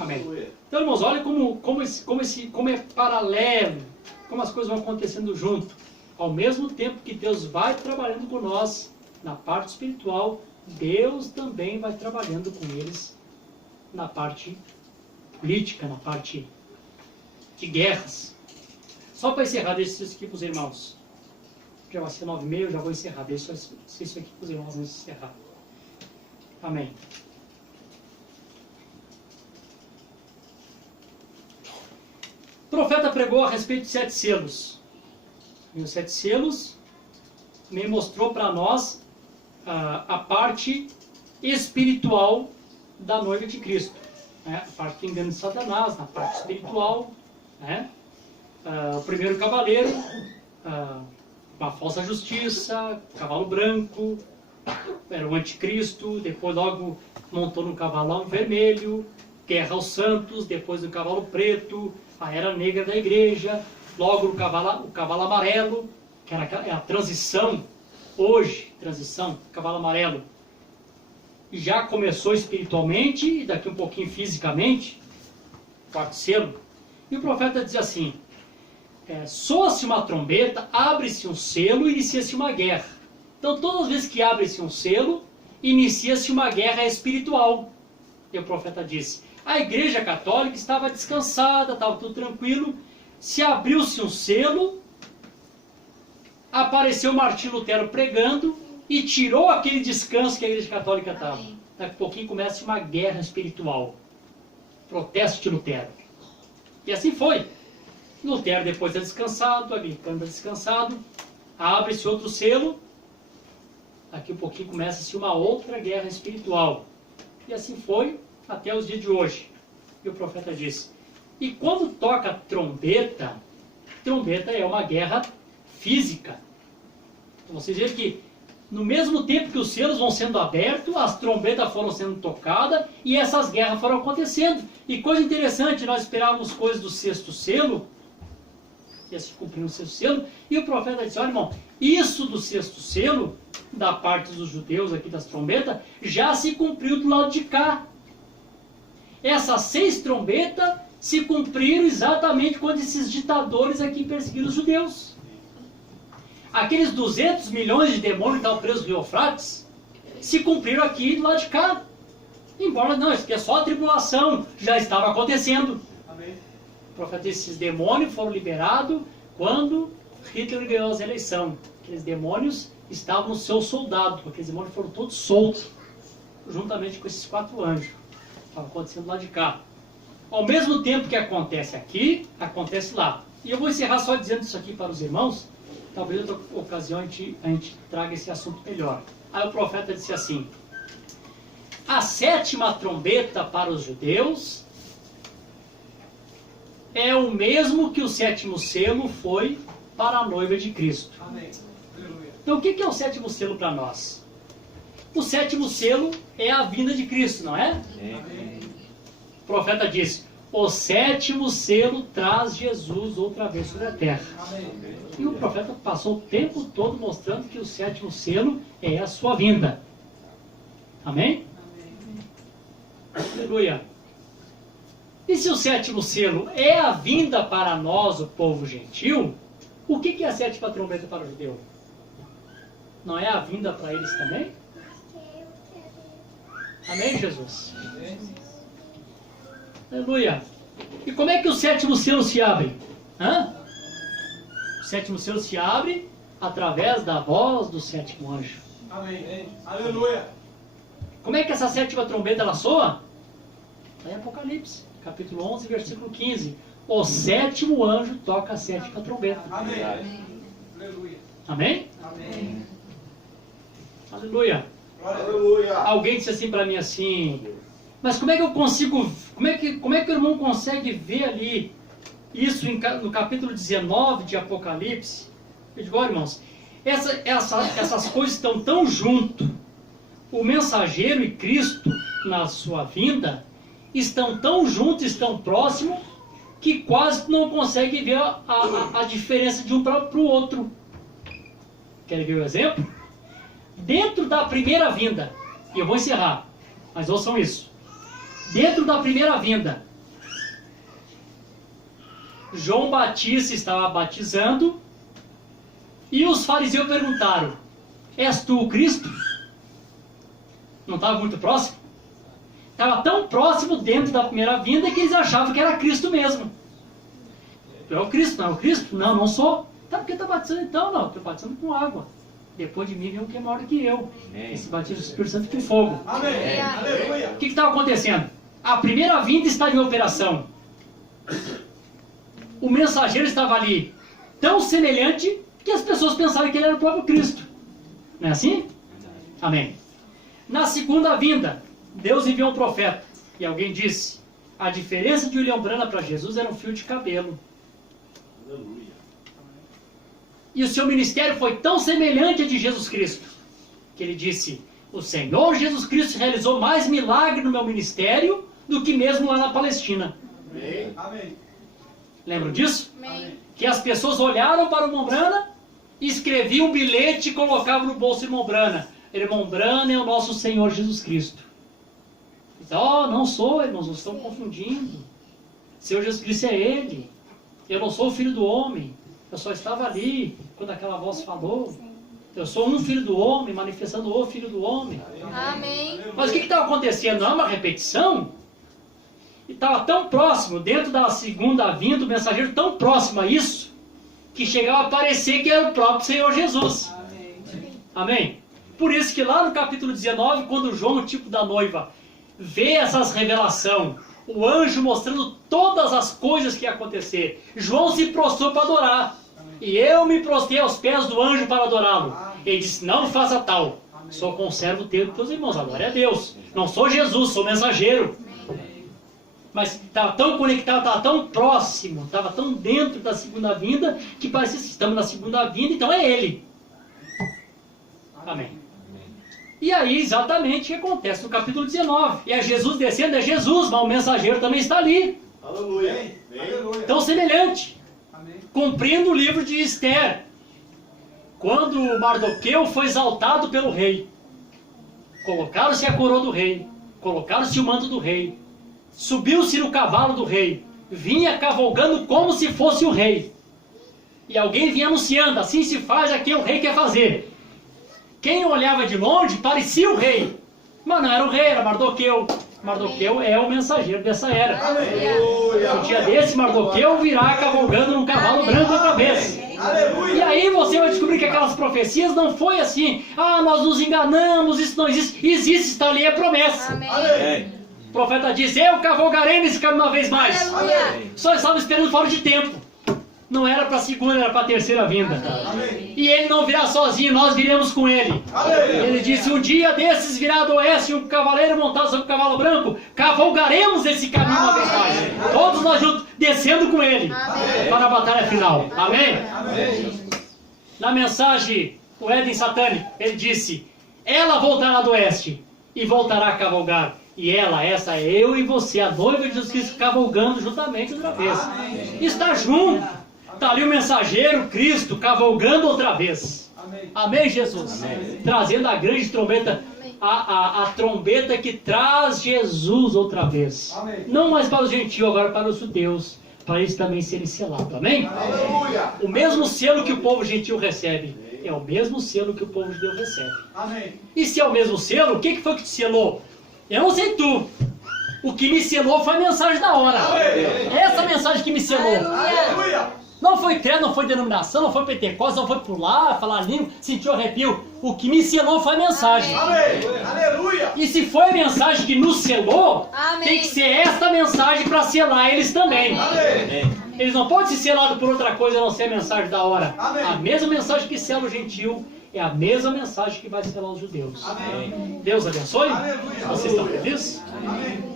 Amém. Amém. Então, irmãos, olha como é paralelo, como as coisas vão acontecendo junto. Ao mesmo tempo que Deus vai trabalhando com nós, na parte espiritual, Deus também vai trabalhando com eles na parte política, na parte de guerras. Só para encerrar, deixa isso aqui para os irmãos. Já vai ser 9h30, eu já vou encerrar. Deixa isso aqui para os irmãos antes de encerrar. Amém. O profeta pregou a respeito de 7 selos. E os 7 selos me mostrou para nós a parte espiritual da noiva de Cristo. Né? A parte que engana de Satanás, na parte espiritual. Né? O primeiro cavaleiro, uma falsa justiça, cavalo branco, era o anticristo, depois logo montou no cavalão vermelho, guerra aos santos, depois no cavalo preto, a era negra da igreja, logo o cavalo amarelo, que era a transição, hoje, cavalo amarelo, e já começou espiritualmente, e daqui um pouquinho fisicamente, quarto selo, e o profeta diz assim, soa-se uma trombeta, abre-se um selo e inicia-se uma guerra. Então todas as vezes que abre-se um selo, inicia-se uma guerra espiritual. E o profeta disse, a igreja católica estava descansada, estava tudo tranquilo, se abriu-se um selo, apareceu Martim Lutero pregando e tirou aquele descanso que a igreja católica estava. Daqui a pouquinho começa uma guerra espiritual. Protesto de Lutero. E assim foi. Lutero depois é descansado, Anglicano é descansado, abre-se outro selo, daqui a pouquinho começa-se uma outra guerra espiritual. E assim foi até os dias de hoje. E o profeta disse, e quando toca trombeta, trombeta é uma guerra física. Então, vocês veem que no mesmo tempo que os selos vão sendo abertos, as trombetas foram sendo tocadas e essas guerras foram acontecendo. E coisa interessante, nós esperávamos coisas do 6º selo, ia se cumprir no 6º selo, e o profeta disse, olha irmão, isso do 6º selo, da parte dos judeus aqui das trombetas, já se cumpriu do lado de cá. Essas 6 trombetas se cumpriram exatamente quando esses ditadores aqui perseguiram os judeus. Aqueles 200 milhões de demônios que estavam presos no Rio Eufrates, se cumpriram aqui do lado de cá. Embora não, isso aqui é só a tribulação, já estava acontecendo. Amém. O profeta disse, esses demônios foram liberados quando Hitler ganhou as eleições. Aqueles demônios estavam no seu soldado, aqueles demônios foram todos soltos, juntamente com esses 4 anjos. Estava acontecendo lá de cá. Ao mesmo tempo que acontece aqui, acontece lá. E eu vou encerrar só dizendo isso aqui para os irmãos, talvez em outra ocasião a gente traga esse assunto melhor. Aí o profeta disse assim, a 7ª trombeta para os judeus é o mesmo que o 7º selo foi para a noiva de Cristo. Amém. Então o que é o 7º selo para nós? O 7º selo é a vinda de Cristo, não é? Amém. O profeta disse, o 7º selo traz Jesus outra vez sobre a terra. Amém. E o profeta passou o tempo todo mostrando que o 7º selo é a sua vinda. Amém? Amém. Aleluia. E se o 7º selo é a vinda para nós, o povo gentil, o que é a 7ª trombeta para o judeu? Não é a vinda para eles também? Amém, Jesus? Amém. Aleluia. E como é que o 7º selo se abre? O 7º selo se abre através da voz do 7º anjo. Amém. Aleluia. Como é que essa 7ª trombeta ela soa? Está em Apocalipse, capítulo 11, versículo 15. O 7º anjo toca a 7ª trombeta. Amém. Aleluia. Amém? Amém. Aleluia. Aleluia. Alguém disse assim para mim assim, mas como é que eu consigo, como é que o irmão consegue ver ali isso no capítulo 19 de Apocalipse? Eu digo, olha irmãos, essas coisas estão tão junto, o mensageiro e Cristo na sua vinda estão tão juntos, estão próximos, que quase não consegue ver a diferença de um para o outro. Querem ver o exemplo? Dentro da primeira vinda, e eu vou encerrar, mas ouçam isso. Dentro da primeira vinda, João Batista estava batizando e os fariseus perguntaram, és tu o Cristo? Não estava muito próximo? Estava tão próximo dentro da primeira vinda que eles achavam que era Cristo mesmo. Tu é o Cristo, não é o Cristo? Não, não sou. Tá, por que está batizando então? Não, estou batizando com água. Depois de mim vem um que é maior do que eu. Esse batismo do Espírito Santo com fogo. Amém. Aleluia. O que estava acontecendo? A primeira vinda está em operação. O mensageiro estava ali, tão semelhante que as pessoas pensavam que ele era o próprio Cristo. Não é assim? Amém. Na segunda vinda, Deus enviou um profeta. E alguém disse, a diferença de William Branham para Jesus era um fio de cabelo. Aleluia. E o seu ministério foi tão semelhante a de Jesus Cristo, que ele disse, o Senhor Jesus Cristo realizou mais milagre no meu ministério do que mesmo lá na Palestina. Amém. Amém. Lembram disso? Amém. Que as pessoas olharam para o irmão Branham, escreviam um bilhete e colocavam no bolso do irmão Branham. Irmão Branham é o nosso Senhor Jesus Cristo. Então, não sou, irmãos, não estão confundindo. Senhor Jesus Cristo é Ele. Eu não sou o filho do homem. Eu só estava ali quando aquela voz falou. Eu sou um filho do homem, manifestando o filho do homem. Amém. Mas o que estava acontecendo? Não é uma repetição? E estava tão próximo, dentro da segunda vinda, o mensageiro tão próximo a isso, que chegava a parecer que era o próprio Senhor Jesus. Amém? Por isso que lá no capítulo 19, quando João, o tipo da noiva, vê essas revelações, o anjo mostrando todas as coisas que ia acontecer, João se prostrou para adorar. E eu me prostrei aos pés do anjo para adorá-lo. Ele disse, não faça tal. Sou conservo teu dos teus irmãos. A glória é a Deus. Não sou Jesus, sou mensageiro. Mas estava tão conectado, estava tão próximo, estava tão dentro da segunda vinda, que parecia que estamos na segunda vinda, então é Ele. Amém. E aí, exatamente o que acontece no capítulo 19. É Jesus descendo, é Jesus, mas o mensageiro também está ali. Aleluia. Aleluia. Tão semelhante. Cumprindo o livro de Esther. Quando Mardoqueu foi exaltado pelo rei, colocaram-se a coroa do rei, colocaram-se o manto do rei, subiu-se no cavalo do rei, vinha cavalgando como se fosse o rei. E alguém vinha anunciando, assim se faz aqui o rei quer fazer. Quem olhava de longe parecia o rei, mas não era o rei, era Mardoqueu. Mardoqueu é o mensageiro dessa era. Aleluia. No dia desse, Mardoqueu virá cavalgando num cavalo branco outra vez. Aleluia. E aí você vai descobrir que aquelas profecias não foi assim, nós nos enganamos, isso não existe. Existe, está ali a promessa. Amém. O profeta diz, eu cavalgarei nesse caminho uma vez mais. Aleluia. Só estava esperando fora de tempo. Não era para a segunda, era para a terceira vinda. Amém. E ele não virá sozinho, nós viremos com ele. Aleluia. Ele disse, um dia desses virá do oeste um cavaleiro montado sobre um cavalo branco, cavalgaremos esse caminho uma vez mais. Todos nós juntos, descendo com ele, para a batalha final. Amém? Amém. Na mensagem, o Éden satânico, ele disse, ela voltará do oeste e voltará a cavalgar. E ela, essa é eu e você, a noiva de Jesus Cristo, cavalgando juntamente outra vez. Está junto. Está ali o mensageiro, Cristo, cavalgando outra vez. Amém, Jesus? Amém. Trazendo a grande trombeta, a trombeta que traz Jesus outra vez. Amém. Não mais para os gentios, agora para os judeus, para eles também serem selados. Amém? Aleluia. O mesmo selo que o povo gentil recebe, é o mesmo selo que o povo judeu recebe. Amém. E se é o mesmo selo, o que foi que te selou? Eu não sei tu. O que me selou foi a mensagem da hora. Amém. Essa mensagem que me selou. Aleluia. Não foi credo, não foi denominação, não foi Pentecostes, não foi pular, falar língua, sentiu arrepio. O que me selou foi a mensagem. Amém. Aleluia. E se foi a mensagem que nos selou, Amém. tem que ser esta mensagem para selar eles também. Amém. Eles não podem ser selados por outra coisa a não ser a mensagem da hora. Amém. A mesma mensagem que sela o gentil é a mesma mensagem que vai selar os judeus. Amém. Deus abençoe. Aleluia. Vocês estão felizes? Amém.